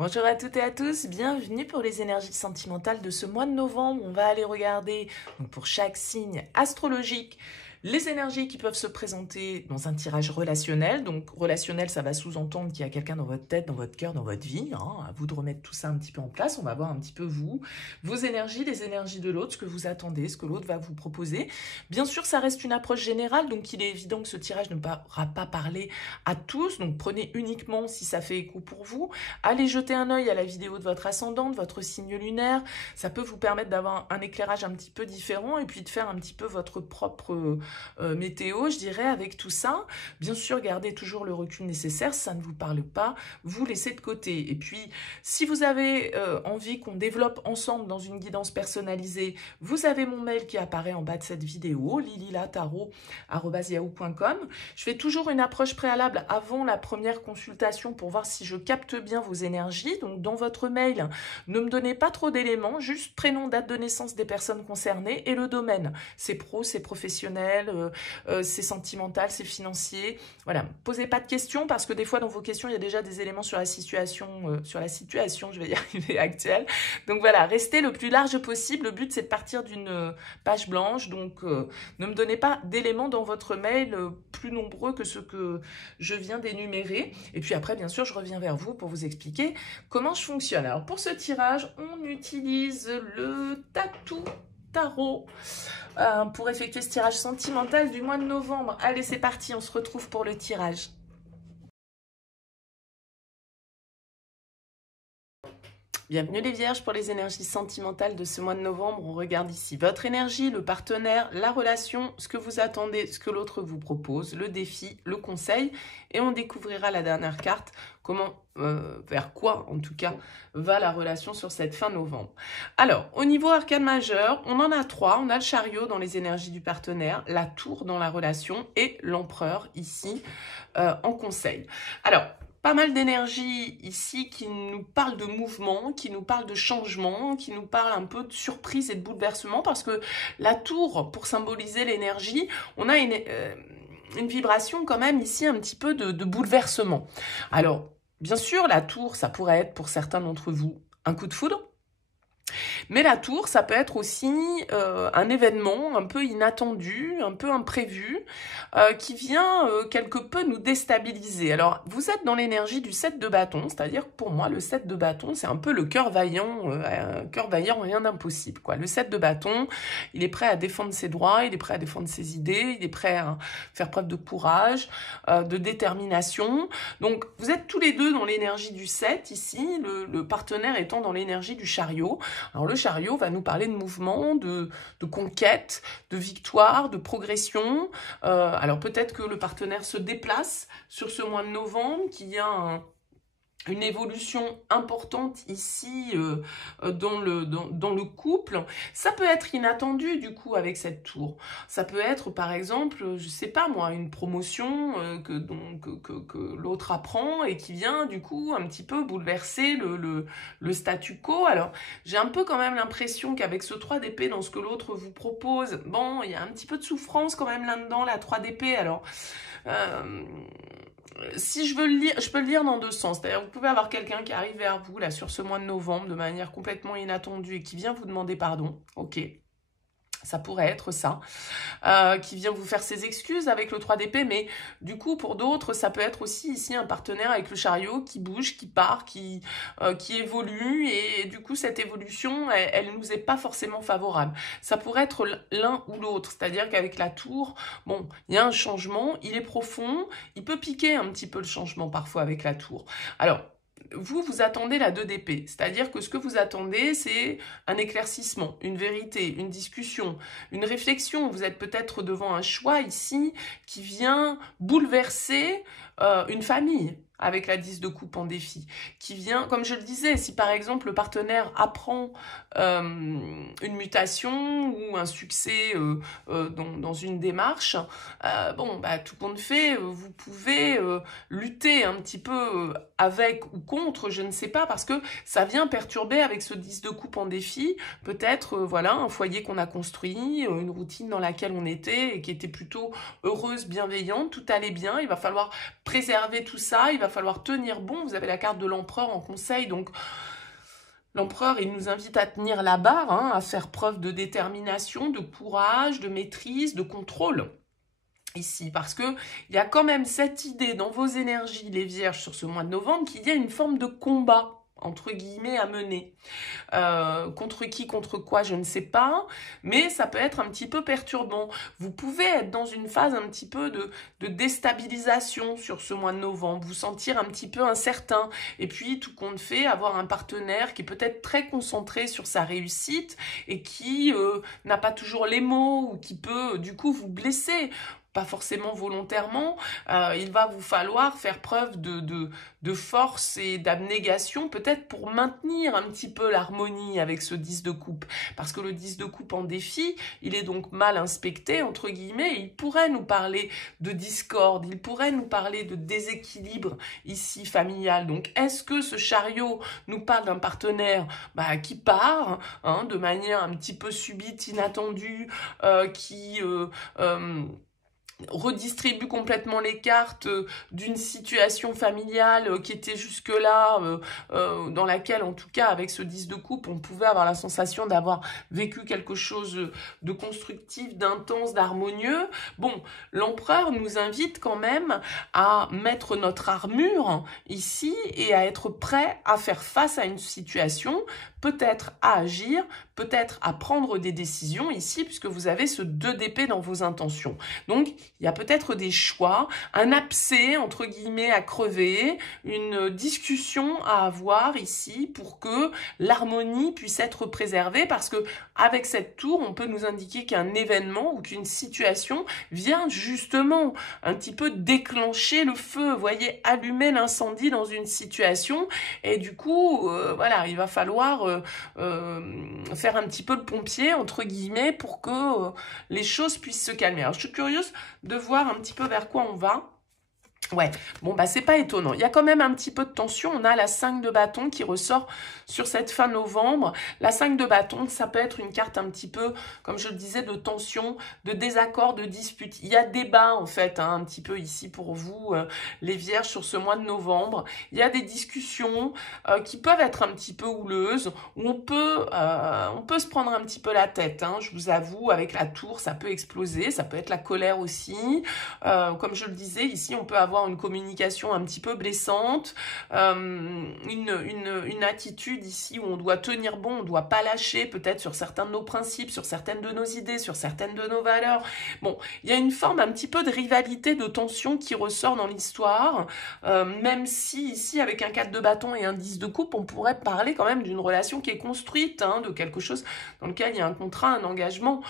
Bonjour à toutes et à tous, bienvenue pour les énergies sentimentales de ce mois de novembre. On va aller regarder donc, pour chaque signe astrologique les énergies qui peuvent se présenter dans un tirage relationnel. Donc relationnel, ça va sous-entendre qu'il y a quelqu'un dans votre tête, dans votre cœur, dans votre vie. À vous de remettre tout ça un petit peu en place. On va voir un petit peu vous, vos énergies, les énergies de l'autre, ce que vous attendez, ce que l'autre va vous proposer. Bien sûr, ça reste une approche générale, donc il est évident que ce tirage ne pourra pas parler à tous. Donc prenez uniquement si ça fait écho pour vous. Allez jeter un œil à la vidéo de votre ascendant, de votre signe lunaire. Ça peut vous permettre d'avoir un éclairage un petit peu différent et puis de faire un petit peu votre propre météo, je dirais, avec tout ça. Bien sûr, gardez toujours le recul nécessaire. Si ça ne vous parle pas, vous laissez de côté. Et puis, si vous avez envie qu'on développe ensemble dans une guidance personnalisée, vous avez mon mail qui apparaît en bas de cette vidéo, lililatarot@yahoo.com. Je fais toujours une approche préalable avant la première consultation pour voir si je capte bien vos énergies. Donc, dans votre mail, ne me donnez pas trop d'éléments, juste prénom, date de naissance des personnes concernées et le domaine. C'est pro, c'est professionnel, c'est sentimental, c'est financier. Voilà, posez pas de questions parce que des fois dans vos questions, il y a déjà des éléments sur la situation, je vais y arriver, actuelle. Donc voilà, restez le plus large possible. Le but, c'est de partir d'une page blanche. Donc, ne me donnez pas d'éléments dans votre mail plus nombreux que ceux que je viens d'énumérer. Et puis après, bien sûr, je reviens vers vous pour vous expliquer comment je fonctionne. Alors, pour ce tirage, on utilise le Tatou Tarot pour effectuer ce tirage sentimental du mois de novembre. Allez, c'est parti, on se retrouve pour le tirage. Bienvenue les vierges pour les énergies sentimentales de ce mois de novembre. On regarde ici votre énergie, le partenaire, la relation, ce que vous attendez, ce que l'autre vous propose, le défi, le conseil. Et on découvrira la dernière carte, vers quoi en tout cas va la relation sur cette fin novembre. Alors, au niveau arcane majeur, on en a trois. On a le chariot dans les énergies du partenaire, la tour dans la relation et l'empereur ici en conseil. Alors, pas mal d'énergie ici qui nous parle de mouvement, qui nous parle de changement, qui nous parle un peu de surprise et de bouleversement parce que la tour, pour symboliser l'énergie, on a une vibration quand même ici un petit peu de bouleversement. Alors, bien sûr, la tour, ça pourrait être pour certains d'entre vous un coup de foudre. Mais la tour, ça peut être aussi un événement un peu inattendu, un peu imprévu, qui vient quelque peu nous déstabiliser. Alors, vous êtes dans l'énergie du 7 de bâton, c'est-à-dire que pour moi, le 7 de bâton, c'est un peu le cœur vaillant, rien d'impossible, quoi. Le 7 de bâton, il est prêt à défendre ses droits, il est prêt à défendre ses idées, il est prêt à faire preuve de courage, de détermination. Donc, vous êtes tous les deux dans l'énergie du 7, ici, le partenaire étant dans l'énergie du chariot. Alors le chariot va nous parler de mouvement, de conquête, de victoire, de progression. Alors peut-être que le partenaire se déplace sur ce mois de novembre, qu'il y a une évolution importante ici dans le couple. Ça peut être inattendu du coup avec cette tour. Ça peut être par exemple, je sais pas moi, une promotion que l'autre apprend et qui vient du coup un petit peu bouleverser le statu quo. Alors j'ai un peu quand même l'impression qu'avec ce 3 d'épée dans ce que l'autre vous propose, bon, il y a un petit peu de souffrance quand même là-dedans, la 3 d'épée. Alors si je veux le lire, je peux le lire dans deux sens. C'est-à-dire, vous pouvez avoir quelqu'un qui arrive vers vous, là, sur ce mois de novembre, de manière complètement inattendue et qui vient vous demander pardon. Ok. Ça pourrait être ça, qui vient vous faire ses excuses avec le 3 d'épée, mais du coup, pour d'autres, ça peut être aussi ici un partenaire avec le chariot qui bouge, qui part, qui évolue, et du coup, cette évolution, elle nous est pas forcément favorable. Ça pourrait être l'un ou l'autre, c'est-à-dire qu'avec la tour, bon, il y a un changement, il est profond, il peut piquer un petit peu le changement parfois avec la tour. Alors, vous attendez la 2 d'épée, c'est-à-dire que ce que vous attendez, c'est un éclaircissement, une vérité, une discussion, une réflexion. Vous êtes peut-être devant un choix ici qui vient bouleverser une famille avec la 10 de coupe en défi, qui vient, comme je le disais, si par exemple le partenaire apprend une mutation ou un succès dans une démarche, bon, bah, tout compte fait, vous pouvez lutter un petit peu avec ou contre, je ne sais pas, parce que ça vient perturber avec ce 10 de coupe en défi, peut-être, voilà, un foyer qu'on a construit, une routine dans laquelle on était et qui était plutôt heureuse, bienveillante, tout allait bien, il va falloir préserver tout ça, il va falloir tenir bon. Vous avez la carte de l'empereur en conseil, donc l'empereur, il nous invite à tenir la barre, hein, à faire preuve de détermination, de courage, de maîtrise, de contrôle. Ici, parce que il y a quand même cette idée dans vos énergies, les vierges, sur ce mois de novembre, qu'il y a une forme de combat, entre guillemets, à mener. Contre qui, contre quoi, je ne sais pas, mais ça peut être un petit peu perturbant. Vous pouvez être dans une phase un petit peu de déstabilisation sur ce mois de novembre, vous sentir un petit peu incertain, et puis tout compte fait, avoir un partenaire qui est peut-être très concentré sur sa réussite et qui n'a pas toujours les mots, ou qui peut du coup vous blesser. Pas forcément volontairement, il va vous falloir faire preuve de force et d'abnégation, peut-être pour maintenir un petit peu l'harmonie avec ce 10 de coupe. Parce que le 10 de coupe en défi, il est donc mal inspecté, entre guillemets, et il pourrait nous parler de discorde, il pourrait nous parler de déséquilibre ici familial. Donc, est-ce que ce chariot nous parle d'un partenaire qui part, hein, de manière un petit peu subite, inattendue, qui redistribue complètement les cartes d'une situation familiale qui était jusque-là, dans laquelle, en tout cas, avec ce 10 de coupe, on pouvait avoir la sensation d'avoir vécu quelque chose de constructif, d'intense, d'harmonieux. Bon, l'empereur nous invite quand même à mettre notre armure ici et à être prêt à faire face à une situation, peut-être à agir, peut-être à prendre des décisions ici, puisque vous avez ce 2 d'épée dans vos intentions. Donc, il y a peut-être des choix, un abcès, entre guillemets, à crever, une discussion à avoir ici pour que l'harmonie puisse être préservée, parce que avec cette tour, on peut nous indiquer qu'un événement ou qu'une situation vient justement un petit peu déclencher le feu, vous voyez, allumer l'incendie dans une situation, et du coup, voilà, il va falloir faire un petit peu le pompier, entre guillemets, pour que les choses puissent se calmer. Alors, je suis curieuse de voir un petit peu vers quoi on va. Ouais, bon, c'est pas étonnant. Il y a quand même un petit peu de tension. On a la 5 de bâton qui ressort sur cette fin novembre. La 5 de bâton, ça peut être une carte un petit peu, comme je le disais, de tension, de désaccord, de dispute. Il y a débat, en fait, hein, un petit peu ici pour vous, les vierges, sur ce mois de novembre. Il y a des discussions qui peuvent être un petit peu houleuses, où on peut se prendre un petit peu la tête, hein, je vous avoue, avec la tour, ça peut exploser, ça peut être la colère aussi. Comme je le disais, ici, on peut avoir une communication un petit peu blessante, une attitude ici où on doit tenir bon, on ne doit pas lâcher peut-être sur certains de nos principes, sur certaines de nos idées, sur certaines de nos valeurs. Bon, il y a une forme un petit peu de rivalité, de tension qui ressort dans l'histoire, même si ici avec un 4 de bâton et un 10 de coupe, on pourrait parler quand même d'une relation qui est construite, hein, de quelque chose dans lequel il y a un contrat, un engagement,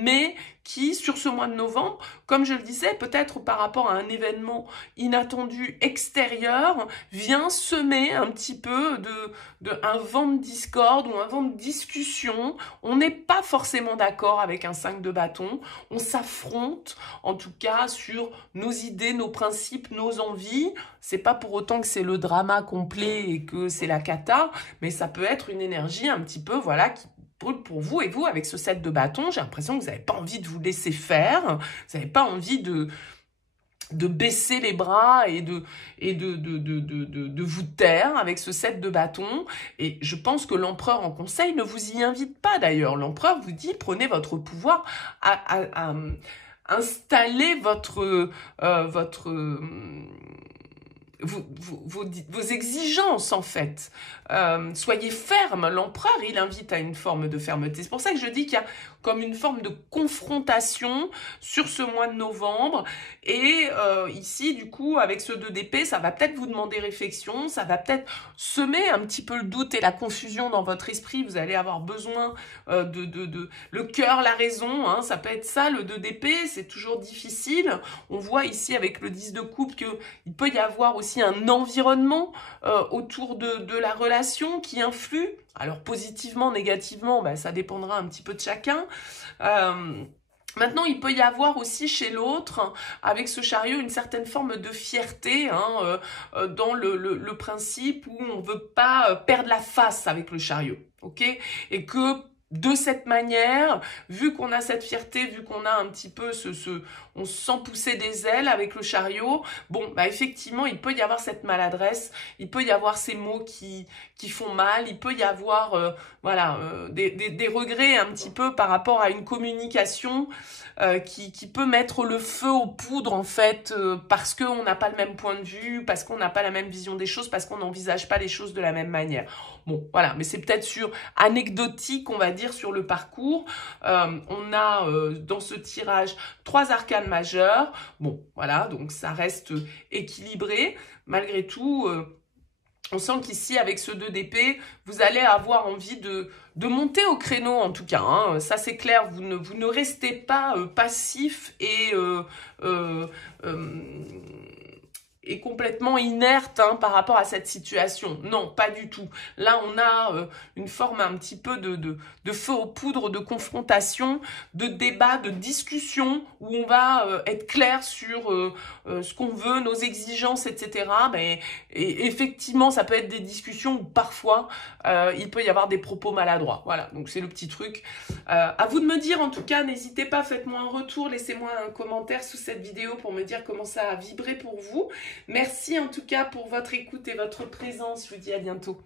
mais qui, sur ce mois de novembre, comme je le disais, peut-être par rapport à un événement inattendu extérieur, vient semer un petit peu un vent de discorde ou un vent de discussion. On n'est pas forcément d'accord avec un 5 de bâton, on s'affronte, en tout cas, sur nos idées, nos principes, nos envies. C'est pas pour autant que c'est le drama complet et que c'est la cata, mais ça peut être une énergie un petit peu, voilà, qui pour vous, et vous, avec ce 7 de bâton, j'ai l'impression que vous n'avez pas envie de vous laisser faire, vous n'avez pas envie de baisser les bras et de vous taire avec ce 7 de bâton. Et je pense que l'empereur en conseil ne vous y invite pas d'ailleurs. L'empereur vous dit, prenez votre pouvoir à installer vos exigences, en fait. Soyez ferme. L'empereur, il invite à une forme de fermeté. C'est pour ça que je dis qu'il y a comme une forme de confrontation sur ce mois de novembre. Et ici, du coup, avec ce 2 d'épée, ça va peut-être vous demander réflexion, ça va peut-être semer un petit peu le doute et la confusion dans votre esprit. Vous allez avoir besoin le cœur, la raison, hein, ça peut être ça, le 2 d'épée, c'est toujours difficile. On voit ici avec le 10 de coupe qu'il peut y avoir aussi un environnement autour de la relation qui influe. Alors positivement, négativement, ça dépendra un petit peu de chacun. Maintenant, il peut y avoir aussi chez l'autre, avec ce chariot, une certaine forme de fierté, hein, dans le principe où on ne veut pas perdre la face avec le chariot, ok? Et que de cette manière, vu qu'on a cette fierté, vu qu'on a un petit peu on se sent pousser des ailes avec le chariot, bon, bah effectivement, il peut y avoir cette maladresse, il peut y avoir ces mots qui font mal, il peut y avoir voilà, des regrets un petit peu par rapport à une communication qui peut mettre le feu aux poudres en fait, parce qu'on n'a pas le même point de vue, parce qu'on n'a pas la même vision des choses, parce qu'on n'envisage pas les choses de la même manière. Bon, voilà, mais c'est peut-être anecdotique, on va dire, sur le parcours. On a dans ce tirage 3 arcanes majeures. Bon, voilà, donc ça reste équilibré. Malgré tout, on sent qu'ici, avec ce 2 d'épée, vous allez avoir envie de monter au créneau, en tout cas. Hein. Ça, c'est clair, vous ne restez pas passif et complètement inerte hein, par rapport à cette situation. Non, pas du tout. Là, on a une forme un petit peu de feu aux poudres, de confrontation, de débat, de discussion, où on va être clair sur ce qu'on veut, nos exigences, etc. Et effectivement, ça peut être des discussions où parfois, il peut y avoir des propos maladroits. Voilà, donc c'est le petit truc. À vous de me dire, en tout cas, n'hésitez pas, faites-moi un retour, laissez-moi un commentaire sous cette vidéo pour me dire comment ça a vibré pour vous. Merci en tout cas pour votre écoute et votre présence. Je vous dis à bientôt.